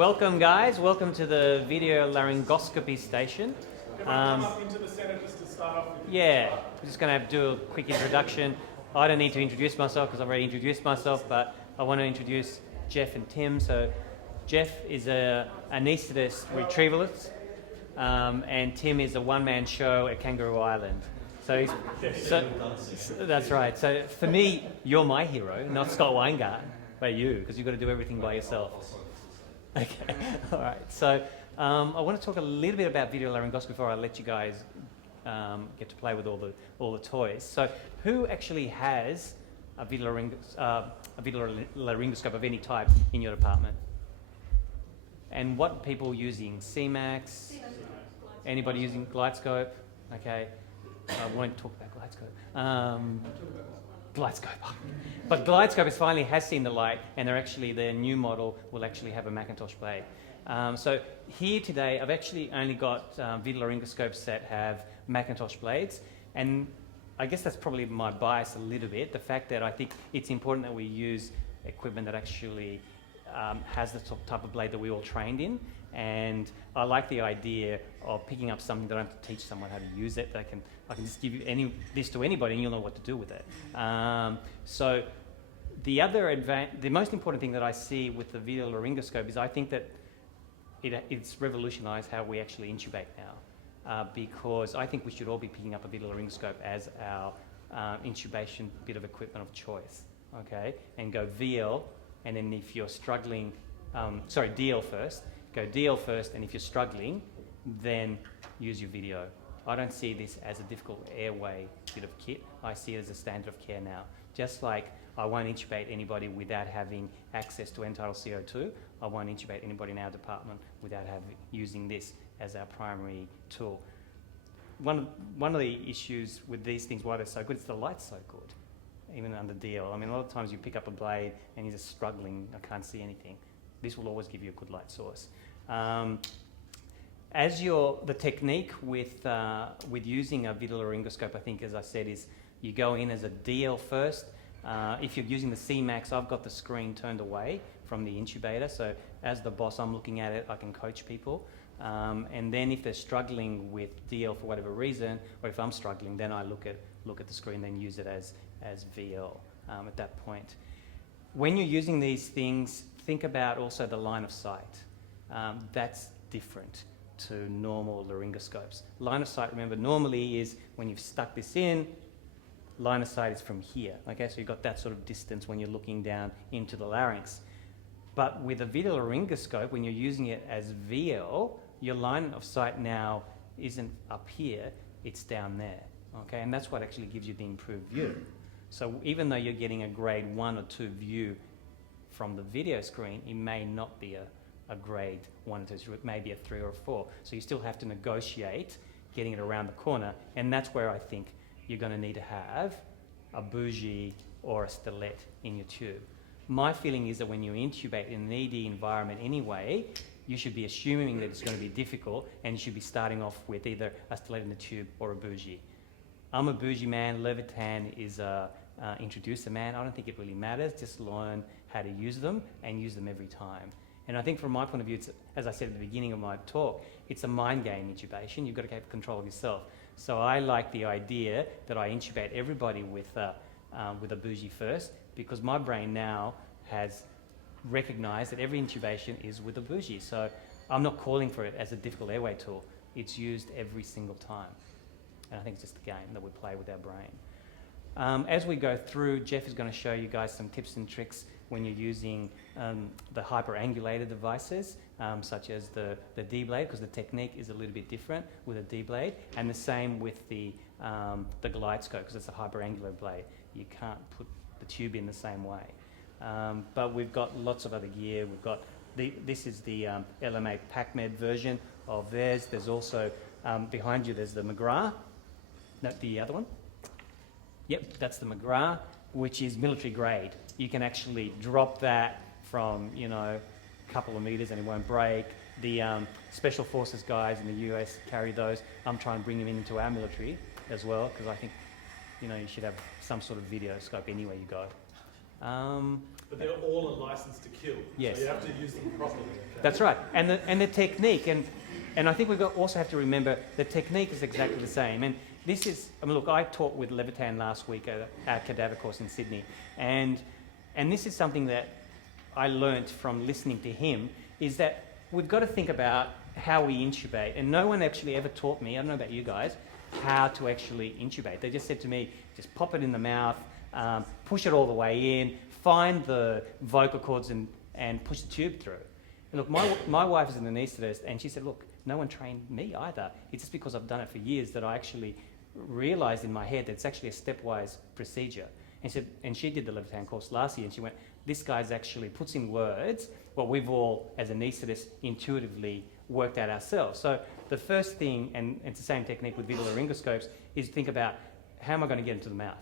Welcome, guys. Welcome to the video laryngoscopy station. Come up into the centre just to start off with. Yeah, we're just going to do a quick introduction. I don't need to introduce myself because I've already introduced myself, but I want to introduce Jeff and Tim. So Jeff is an anaesthetist retrievalist, and Tim is a one-man show at Kangaroo Island. So that's right. So for me, you're my hero, not Scott Weingart, but you, because you've got to do everything by yourself. Okay, all right. So I want to talk a little bit about video laryngoscopy before I let you guys get to play with all the toys. So who actually has a video laryngoscope of any type in your department? And what people using? CMAX? Anybody using GlideScope? Okay. I won't talk about GlideScope. GlideScope. But GlideScope finally has seen the light, and their new model will actually have a Macintosh blade. So here today, I've actually only got video laryngoscopes that have Macintosh blades, and I guess that's probably my bias a little bit, the fact that I think it's important that we use equipment that actually has the type of blade that we all trained in, and I like the idea of picking up something that I don't have to teach someone how to use it. I can just give you this to anybody and you'll know what to do with it. So the most important thing that I see with the video laryngoscope is I think that it's revolutionized how we actually intubate now, because I think we should all be picking up a video laryngoscope as our intubation bit of equipment of choice, okay? And go VL, and then if you're struggling, DL first, go DL first, and if you're struggling, then use your video. I don't see this as a difficult airway bit of kit. I see it as a standard of care now. Just like I won't intubate anybody without having access to end-tidal CO2, I won't intubate anybody in our department without using this as our primary tool. One of the issues with these things, why they're so good, is the light's so good, even under DL. I mean, a lot of times you pick up a blade and you're just struggling, I can't see anything. This will always give you a good light source. The technique with using a video laryngoscope, I think, as I said, is you go in as a DL first. If you're using the CMAX, I've got the screen turned away from the intubator, so as the boss, I'm looking at it, I can coach people. And then if they're struggling with DL for whatever reason, or if I'm struggling, then I look at the screen, then use it as VL at that point. When you're using these things, think about also the line of sight. That's different to normal laryngoscopes. Line of sight, remember, normally is when you've stuck this in, line of sight is from here. Okay, so you've got that sort of distance when you're looking down into the larynx. But with a video laryngoscope, when you're using it as VL, your line of sight now isn't up here, it's down there. Okay, and that's what actually gives you the improved view. So even though you're getting a grade 1 or 2 view from the video screen, it may not be a grade 1 or 2, it may be a 3 or a 4. So you still have to negotiate getting it around the corner, and that's where I think you're going to need to have a bougie or a stylet in your tube. My feeling is that when you intubate in an ED environment anyway, you should be assuming that it's going to be difficult, and you should be starting off with either a stylet in the tube or a bougie. I'm a bougie man. Levitan is a introducer man. I don't think it really matters. Just learn how to use them and use them every time. And I think from my point of view, it's, as I said at the beginning of my talk, it's a mind game intubation. You've got to keep control of yourself. So I like the idea that I intubate everybody with a bougie first, because my brain now has recognized that every intubation is with a bougie. So I'm not calling for it as a difficult airway tool. It's used every single time. And I think it's just a game that we play with our brain. As we go through, Jeff is going to show you guys some tips and tricks when you're using the hyperangulated devices, such as the D-blade, because the technique is a little bit different with a D-blade, and the same with the GlideScope, because it's a hyperangular blade. You can't put the tube in the same way. But we've got lots of other gear. We've got this is the LMA PacMed version of theirs. There's also behind you. There's the McGrath. No, the other one. Yep, that's the McGrath, which is military grade. You can actually drop that from, a couple of meters and it won't break. The Special Forces guys in the US carry those. I'm trying to bring them into our military as well, because I think, you should have some sort of video scope anywhere you go. But they're all a license to kill. Yes. So you have to use them properly. Okay? That's right. And the technique, and I think we also have to remember the technique is exactly the same. And this is, I mean, look, I taught with Levitan last week at our cadaver course in Sydney, and this is something that I learnt from listening to him, is that we've got to think about how we intubate. And no one actually ever taught me, I don't know about you guys, how to actually intubate. They just said to me, just pop it in the mouth, push it all the way in, find the vocal cords and push the tube through. And look, my wife is an anaesthetist, and she said, look, no one trained me either. It's just because I've done it for years that I actually realised in my head that it's actually a stepwise procedure. And she did the Levitan course last year, and she went, this guy's actually puts in words what we've all, as anaesthetists, intuitively worked out ourselves. So the first thing, and it's the same technique with video laryngoscopes, is think about how am I going to get into the mouth?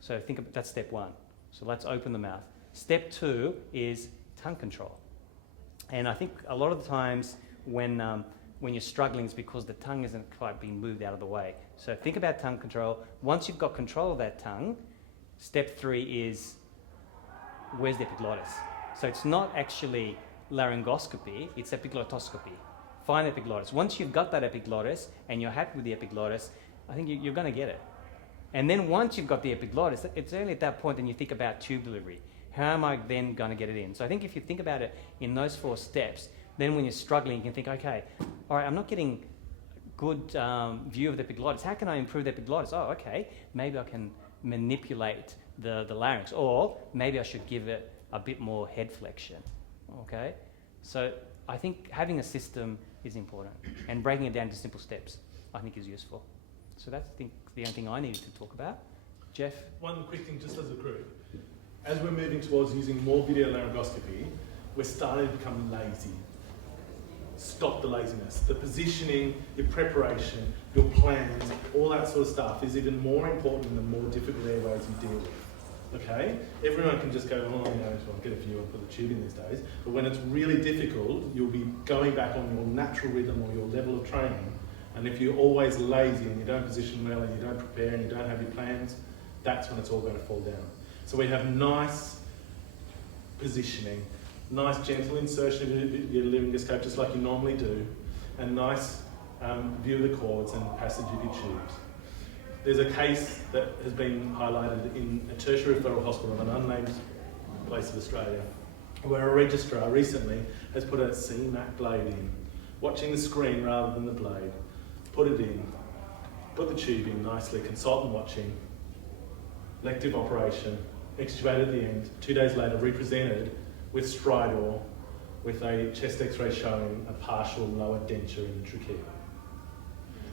So think about that's step one. So let's open the mouth. Step two is tongue control. And I think a lot of the times when you're struggling, it's because the tongue isn't quite being moved out of the way. So think about tongue control. Once you've got control of that tongue, step three is, where's the epiglottis? So it's not actually laryngoscopy, it's epiglottoscopy. Find the epiglottis. Once you've got that epiglottis and you're happy with the epiglottis, I think you're going to get it. And then once you've got the epiglottis, it's only at that point that you think about tube delivery. How am I then going to get it in? So I think if you think about it in those 4 steps, then when you're struggling, you can think, okay, all right, I'm not getting good view of the epiglottis. How can I improve the epiglottis? Oh, okay, maybe I can manipulate the larynx, or maybe I should give it a bit more head flexion, okay? So I think having a system is important, and breaking it down to simple steps, I think, is useful. So that's, I think, the only thing I needed to talk about. Jeff? One quick thing, just as a group. As we're moving towards using more video laryngoscopy, we're starting to become lazy. Stop the laziness. The positioning, your preparation, your plans, all that sort of stuff is even more important in the more difficult airways you deal with. Okay? Everyone can just go, oh, I'll get a view and put the tube in these days. But when it's really difficult, you'll be going back on your natural rhythm or your level of training. And if you're always lazy and you don't position well and you don't prepare and you don't have your plans, that's when it's all going to fall down. So we have nice positioning, nice gentle insertion of your laryngoscope just like you normally do, and nice view of the cords and passage of your tubes. There's a case that has been highlighted in a tertiary referral hospital in an unnamed place of Australia, where a registrar recently has put a CMAC blade in, watching the screen rather than the blade, put it in, put the tube in nicely, consultant watching, elective operation, extubate at the end, 2 days later represented with stridor, with a chest x-ray showing a partial lower denture in the trachea.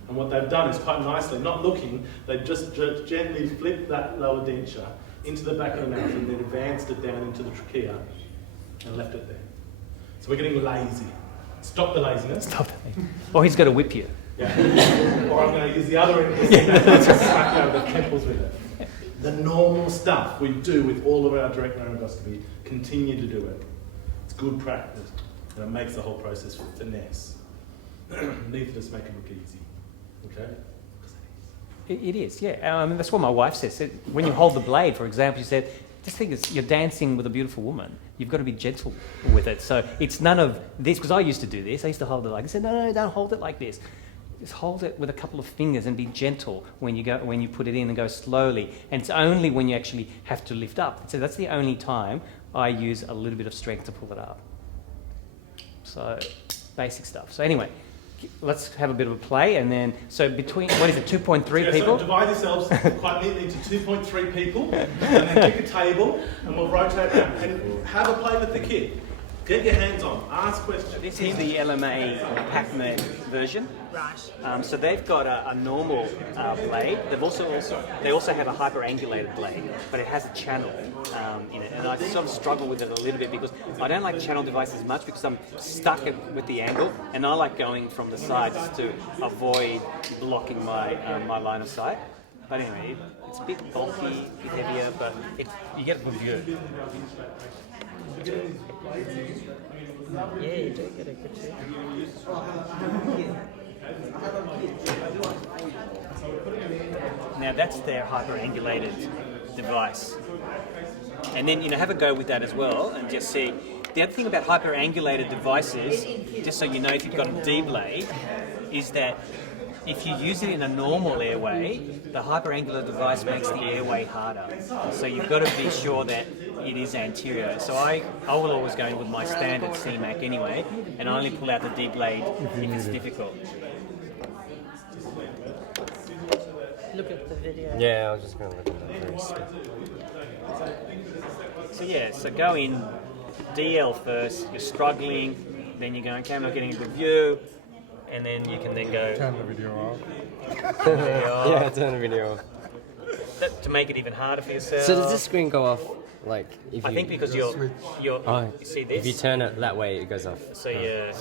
And what they've done is quite nicely, not looking, they've just gently flipped that lower denture into the back of the mouth and then advanced it down into the trachea and left it there. So we're getting lazy. Stop the laziness. Stop it. Or he's got to whip you. Yeah. Or I'm going to use the other end and smack over the temples with it. The normal stuff we do with all of our direct laryngoscopy, continue to do it. It's good practice, and it makes the whole process finesse. Neither does make it look easy. Okay? It is, yeah. I mean, that's what my wife says. When you hold the blade, for example, she said, just think you're dancing with a beautiful woman. You've got to be gentle with it. So it's none of this, because I used to do this. I used to hold it like this. I said, no, don't hold it like this. Just hold it with a couple of fingers and be gentle when you put it in, and go slowly. And it's only when you actually have to lift up. So that's the only time I use a little bit of strength to pull it up. So basic stuff. So anyway, let's have a bit of a play, and then, so between, what is it, 2.3 people? So divide yourselves quite neatly into 2.3 people, and then pick a table, and we'll rotate around. And have a play with the kid. Get your hands on, ask questions. This is the LMA PACMed version. Right. So they've got a normal blade. They also have a hyperangulated blade, but it has a channel in it. And I sort of struggle with it a little bit because I don't like channel devices much because I'm stuck with the angle, and I like going from the sides to avoid blocking my line of sight. But anyway, it's a bit bulky, a bit heavier, but you get a good view. Yeah, you do get a good view. Now that's their hyperangulated device. And then, have a go with that as well and just see. The other thing about hyperangulated devices, just so you know if you've got a D-blade, is that if you use it in a normal airway, the hyperangular device makes the airway harder. So you've got to be sure that it is anterior. So I will always go in with my standard CMAC anyway, and I only pull out the D-blade if it's difficult. Look at the video. Yeah, I was just going to look at that first. So go in DL first, you're struggling, then you're going, okay, I'm not getting a good view, and then you can then go... Turn the video off. Yeah, turn the video off. To make it even harder for yourself. So does this screen go off, like, if you... I think because you're you see this? If you turn it that way, it goes off. So yeah.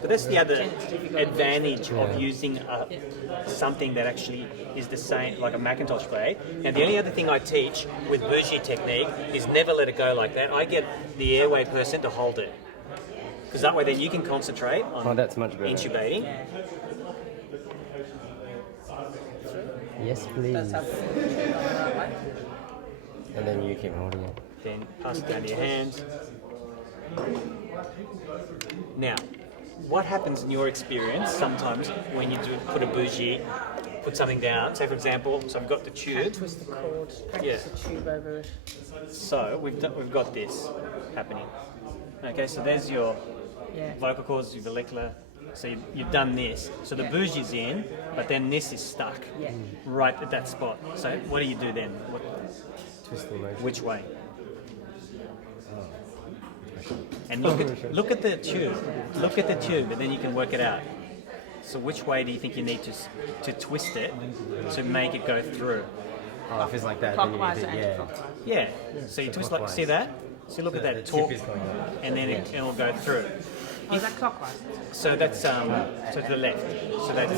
But that's the other advantage of using something that actually is the same, like a Macintosh blade. And the only other thing I teach with bougie technique is never let it go like that. I get the airway person to hold it. Because that way then you can concentrate on that's much better. intubating. Yes, please. And then you keep holding it. Then pass it down to your hands. Now, what happens in your experience sometimes when you put a bougie, put something down? Say for example, so I've got the tube. Twist the cord, practice the tube over it. So we've got this happening. Okay, so there's your vocal cords, your vallecula. So you've done this. So the bougie's in, but then this is stuck right at that spot. So what do you do then? Twist the motion. Which way? And look at the tube. Look at the tube, and then you can work it out. So which way do you think you need to twist it to make it go through? Oh, if it's like that, Clockwise then you and need clockwise. Yeah. So you twist like, see that? So look at that torque, and then it'll go through. Oh, is that clockwise? So that's so to the left. So that's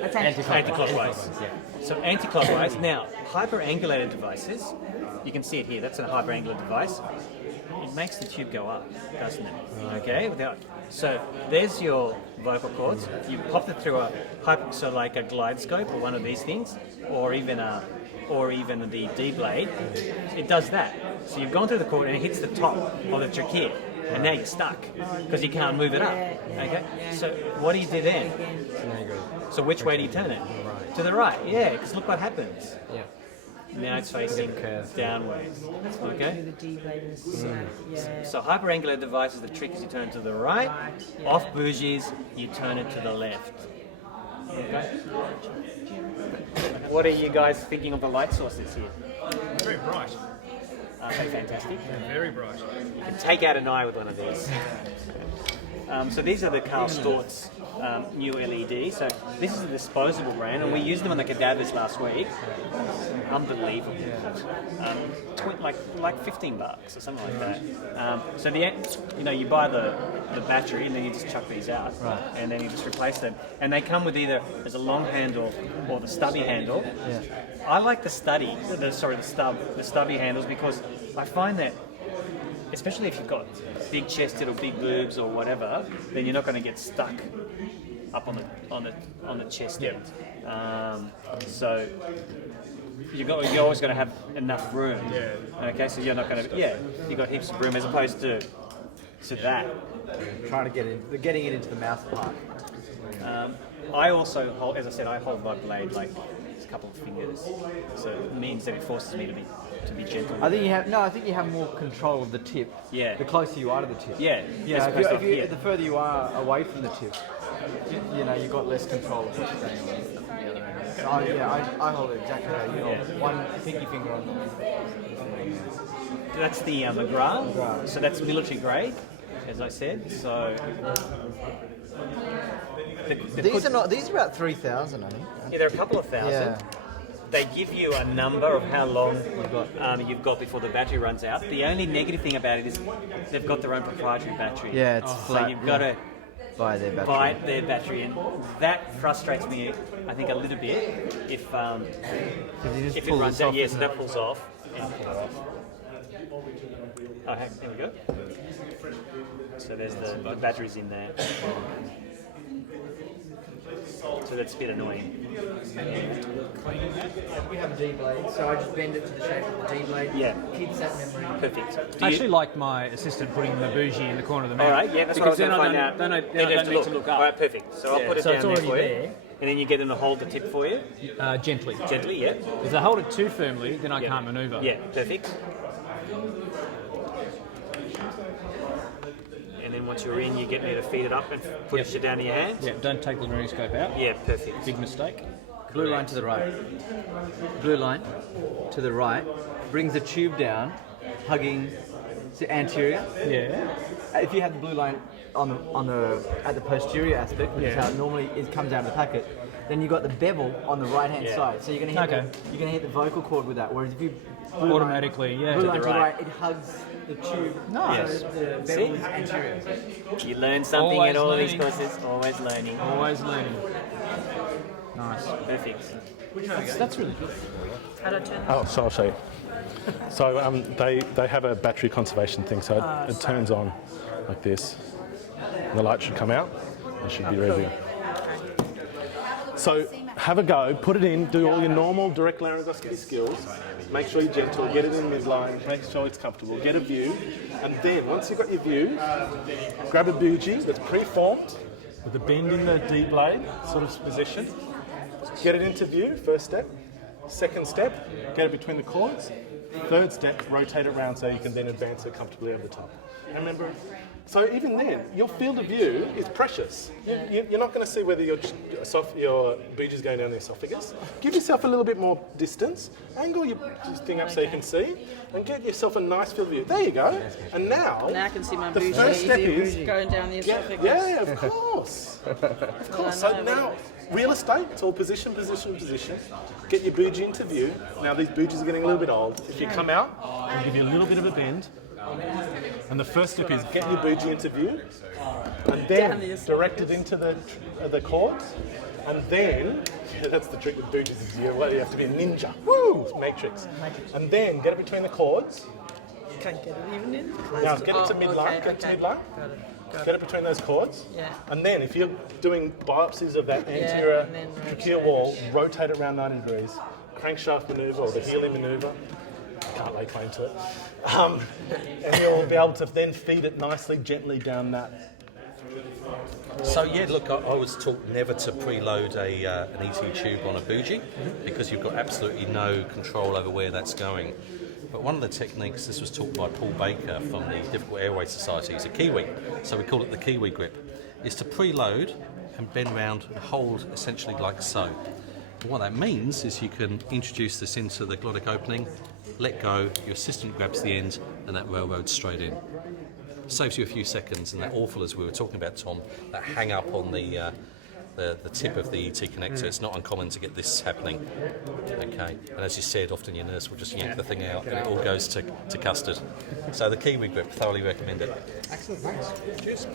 That's anti-clockwise. So anti-clockwise. Now, hyperangulated devices, you can see it here. That's a hyperangular device. It makes the tube go up, doesn't it? Okay. So there's your vocal cords. You pop it through like a glide scope or one of these things, or even the D blade. It does that. So you've gone through the cord and it hits the top of the trachea, and now you're stuck because you can't move it up. Okay. So what do you do then? So which way do you turn it? To the right. Yeah. Because look what happens. Yeah. Now it's facing downwards. Okay. The D blade and the snap. So hyperangular devices, the trick is you turn to the right. Off bougies, you turn it to the left. Okay. What are you guys thinking of the light sources here? Very bright. Aren't they fantastic? Very bright. You can take out an eye with one of these. So these are the Carl Storz new LED. So this is a disposable brand, and we used them on the cadavers last week. Unbelievable. Like $15 or something like that. So you buy the battery and then you just chuck these out, and then you just replace them. And they come with either as a long handle or the stubby handle. Yeah. I like the stubby handles because I find that, especially if you've got big chested or big boobs or whatever, then you're not going to get stuck up on the chest end. So you're always going to have enough room. Yeah. Okay, so you're not going to. Yeah, you've got heaps of room as opposed to that. Trying to getting it into the mouth part. I also hold, as I said, I hold my blade like a couple of fingers, so it means that it forces me to be gentle. I think you have more control of the tip. Yeah. The closer you are to the tip. Yeah. The further you are away from the tip, you've got less control of what's going on. So I hold it exactly how you hold. One pinky finger on the. That's the McGrath. So that's military grade, as I said. So. These are about 3,000, I think. Yeah, they're a couple of thousand. Yeah. They give you a number of how long you've got before the battery runs out. The only negative thing about it is they've got their own proprietary battery. Yeah, it's flat. So you've got to buy their battery. And that frustrates me, I think, a little bit if it runs out. Yes, that pulls off. Oh, there we go. So there's the batteries in there. So that's a bit annoying. We have a D blade, so I just bend it to the shape of the D blade. Yeah. Keeps that memory. Perfect. I actually like my assistant putting the bougie in the corner of the mouth. All right, yeah, that's what I was because going to then find out. Then I don't need to look All up. right, perfect. So I'll put it So down it's there already for you. there. And then you get them to hold the tip for you, Gently. gently, yeah? If I hold it too firmly, then I Yeah. can't manoeuvre. Yeah, perfect. And then once you're in, you get me to feed it up and push it down to your hands. Yeah, don't take the laryngoscope out. Yeah, perfect. Big mistake. Blue line to the right. Blue line to the right. Brings the tube down, hugging the anterior. Yeah. If you have the blue line at the posterior aspect, which is how it normally comes out of the packet, then you've got the bevel on the right hand side. So you're gonna hit the vocal cord with that. Whereas if you Automatically, yeah. blue line to the right, it hugs the tube. Nice. So the bevel is anterior. You learn something Always at all learning. these courses. Always learning. Always learning. Nice. Perfect. That's really good. Oh, so I'll show you. So they have a battery conservation thing, so it turns on like this. And the light should come out. It should be ready. So have a go, put it in, do all your normal direct laryngoscopy skills. Make sure you're gentle, get it in midline, make sure it's comfortable, get a view. And then once you've got your view, grab a bougie that's pre-formed with a bend in the D blade sort of position. Get it into view, first step. Second step, get it between the cords. Third step, rotate it around so you can then advance it comfortably over the top. And remember, so even then, your field of view is precious. You're not going to see whether your bougie is going down the esophagus. Give yourself a little bit more distance, angle your thing up so you can see, and get yourself a nice field of view. There you go. And now Now I can see my the bougie first step is going down the esophagus. yeah, of course. Of course. So now, real estate, it's all position, position, position. Get your bougie into view. Now these bougies are getting a little bit old. If you come out, I'll give you a little bit of a bend. And the first step is get your bougie into view, and then direct it into the cords, and then that's the trick with bougies is you have to be a ninja. Woo! Matrix. And then get it between the cords. Can't get it even in. Now get it to midline. Get it to midline. Get it between those cords. Yeah. And then if you're doing biopsies of that anterior and then tracheal wall, rotate it around 90 degrees. Crankshaft maneuver or the healing maneuver. Can't lay claim to it. And you'll be able to then feed it nicely, gently down that. So yeah, look, I was taught never to preload an ET tube on a bougie because you've got absolutely no control over where that's going. But one of the techniques, this was taught by Paul Baker from the Difficult Airway Society, he's a Kiwi, so we call it the Kiwi grip, is to preload and bend round and hold essentially like so. And what that means is you can introduce this into the glottic opening, let go, your assistant grabs the end, and that railroads straight in. Saves you a few seconds, and that awful, as we were talking about, Tom, that hang up on the tip of the ET connector. It's not uncommon to get this happening. Okay, and as you said, often your nurse will just yank the thing out, and it all goes to custard. So the Kiwi grip, thoroughly recommend it. Excellent, thanks. Cheers.